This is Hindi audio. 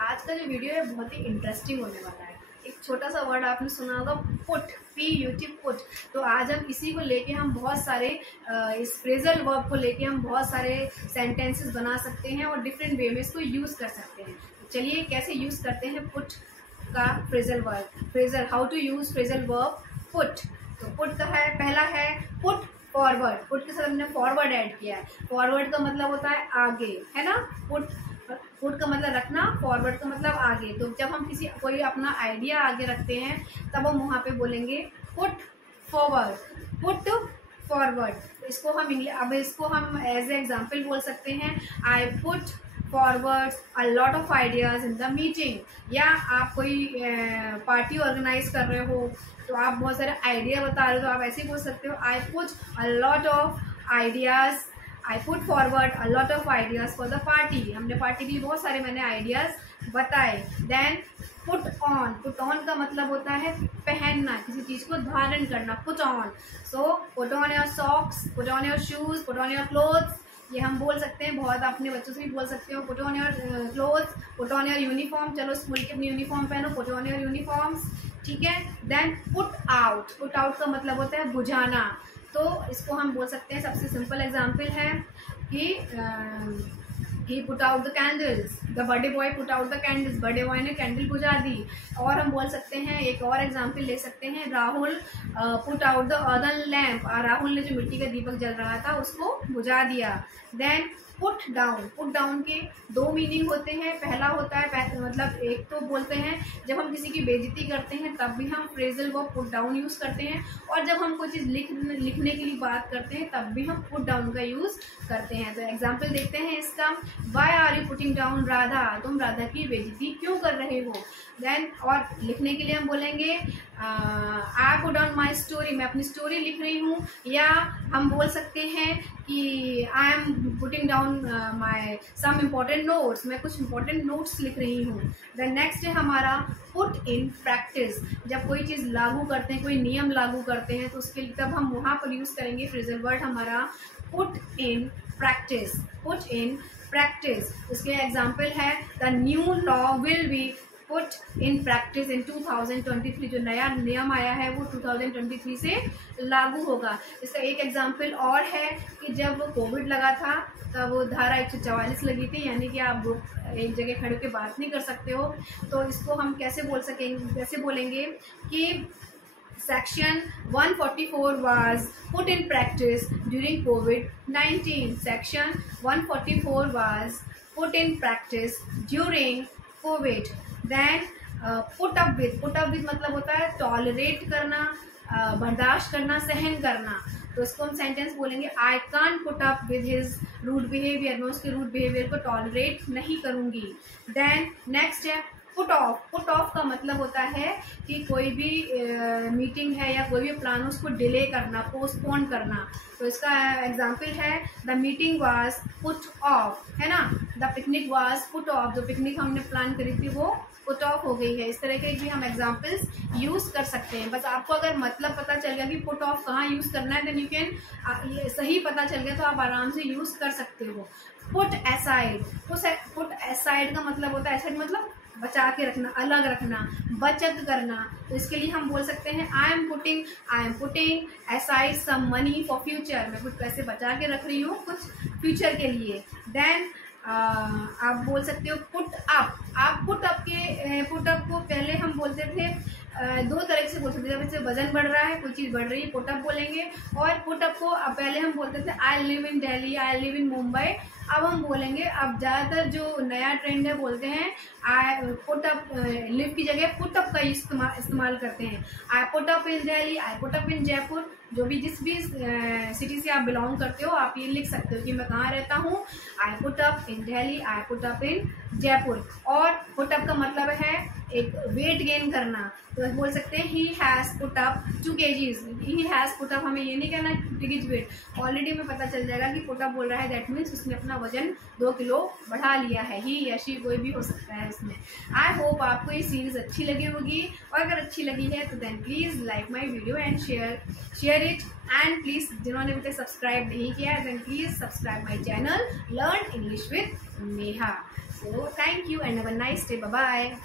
आज का जो वीडियो है बहुत ही इंटरेस्टिंग होने वाला है। एक छोटा सा वर्ड आपने सुना होगा, पुट, PUT, पुट। तो आज हम इसी को लेके हम बहुत सारे इस फ्रेजल वर्ब को लेके हम बहुत सारे सेंटेंसेस बना सकते हैं और डिफरेंट वे में इसको यूज कर सकते हैं। तो चलिए कैसे यूज करते हैं पुट का phrasal verb. Phrasal, how to use phrasal verb put. तो पुट का है, पहला है पुट फॉरवर्ड। पुट के साथ हमने फॉरवर्ड ऐड किया है। फॉरवर्ड का मतलब होता है आगे, है ना। पुट का मतलब रखना, फॉरवर्ड का मतलब आगे। तो जब हम कोई अपना आइडिया आगे रखते हैं तब हम वहाँ पे बोलेंगे पुट फॉरवर्ड, पुट फॉरवर्ड। इसको हम एज ए एग्जाम्पल बोल सकते हैं, आई put forward a lot of ideas in the meeting. या आप कोई पार्टी ऑर्गेनाइज कर रहे हो तो आप बहुत सारे आइडिया बता रहे हो तो आप ऐसे ही बोल सकते हो, I put a lot of ideas, I put forward a lot of ideas for the party. हमने पार्टी के लिए बहुत सारे मैंने आइडियाज बताए। Then put on. Put on का मतलब होता है पहनना, किसी चीज को धारण करना, put on. So put on your socks, put on your shoes, put on your clothes. ये हम बोल सकते हैं, बहुत अपने बच्चों से भी बोल सकते हो, put on your clothes, put on your uniform. चलो स्कूल की अपनी यूनिफॉर्म पहनो, पुट ऑन योर यूनिफॉर्म्स, ठीक है। Then put out. Put out का मतलब होता है बुझाना। तो इसको हम बोल सकते हैं, सबसे सिंपल एग्जाम्पल है कि he put out the candles, the birthday boy put out the candles, birthday boy ने कैंडल बुझा दी। और हम बोल सकते हैं, एक और एग्जाम्पल ले सकते हैं, Rahul put out the earthen lamp. Rahul ने जो मिट्टी का दीपक जल रहा था उसको बुझा दिया। Then put down. Put down के दो मीनिंग होते हैं। पहला होता है मतलब एक तो बोलते हैं जब हम किसी की बेइज्जती करते हैं तब भी हम phrasal verb put down use करते हैं, और जब हम कोई चीज़ लिखने के लिए बात करते हैं तब भी हम पुट डाउन का यूज करते हैं। तो एग्जाम्पल देखते हैं इसका, why are you putting down Radha, तुम राधा की बेइज्जती क्यों कर रहे हो। देन और लिखने के लिए हम बोलेंगे I put down my story, मैं अपनी स्टोरी लिख रही हूँ। या हम बोल सकते हैं कि I am putting down my some important notes, मैं कुछ इम्पॉर्टेंट नोट्स लिख रही हूँ। देन नेक्स्ट है हमारा पुट इन प्रैक्टिस। जब कोई चीज़ लागू करते हैं, कोई नियम लागू करते हैं तो उसके लिए तब हम वहाँ पर यूज़ करेंगे फ्रेजल वर्ड हमारा put in practice, put in practice. इसके एग्जाम्पल है, the new law will be put in practice in 2023। जो नया नियम आया है वो 2023 से लागू होगा। इसका एक एग्जाम्पल और है कि जब कोविड लगा था तब वो धारा 144 लगी थी, यानी कि आप एक जगह खड़े होकर बात नहीं कर सकते हो। तो इसको हम कैसे बोलेंगे कि Section 144 was put in practice during COVID-19. Section 144 was put in practice during COVID. Then put up with मतलब होता है टॉलरेट करना, बर्दाश्त करना, सहन करना। तो इसको हम सेंटेंस बोलेंगे, I can't put up with his rude behaviour, मैं उसके रूड बिहेवियर को टॉलरेट नहीं करूँगी। देन नेक्स्ट है पुट ऑफ। पुट ऑफ का मतलब होता है कि कोई भी मीटिंग है या कोई भी प्लान उसको डिले करना, पोस्टपोन करना। तो इसका एग्जाम्पल है, the meeting was put off, है ना। The picnic was put off, जो पिकनिक हमने प्लान करी थी वो पुट ऑफ हो गई है। इस तरह के भी हम एग्जाम्पल्स यूज कर सकते हैं। बस आपको अगर मतलब पता चल गया कि पुट ऑफ कहाँ यूज करना है, देन यू कैन, सही पता चल गया तो आप आराम से यूज कर सकते हो। Put aside. पुट एसाइड का मतलब होता है, एसाइड मतलब बचा के रखना, अलग रखना, बचत करना। तो इसके लिए हम बोल सकते हैं, I am putting aside some money for future, मैं कुछ पैसे बचा के रख रही हूँ कुछ फ्यूचर के लिए। देन आप बोल सकते हो पुट अप। आप पुट अप को पहले हम बोलते थे, दो तरह से बोल सकते थे। जैसे वजन बढ़ रहा है, कोई चीज़ बढ़ रही है, पुट अप बोलेंगे। और पुट अप को पहले हम बोलते थे, I live in Delhi, I live in Mumbai. अब हम बोलेंगे, अब ज़्यादातर जो नया ट्रेंड है बोलते हैं आई पुट अप, लिव की जगह पुट अप का इस्तेमाल करते हैं। I put up in Delhi, I put up in Jaipur. जिस भी सिटी से आप बिलोंग करते हो आप ये लिख सकते हो कि मैं कहाँ रहता हूँ, I put up in Delhi, I put up in Jaipur. और पुट अप का मतलब है एक वेट गेन करना। तो बोल सकते हैं, he has put up 2 kgs, he has put up. हमें ये नहीं कहना 2 kg वेट, ऑलरेडी हमें पता चल जाएगा कि पुट अप बोल रहा है, दैट मीन्स उसने अपना वजन 2 किलो बढ़ा लिया है। ही या शी कोई भी हो सकता है उसमें। आई होप आपको ये सीरीज अच्छी लगी होगी, और अगर अच्छी लगी है तो then please like my video and share it. And please जिन्होंने अभी तक सब्सक्राइब नहीं किया है then please subscribe my channel learn English with Neha. So thank you and have a nice day. Bye bye.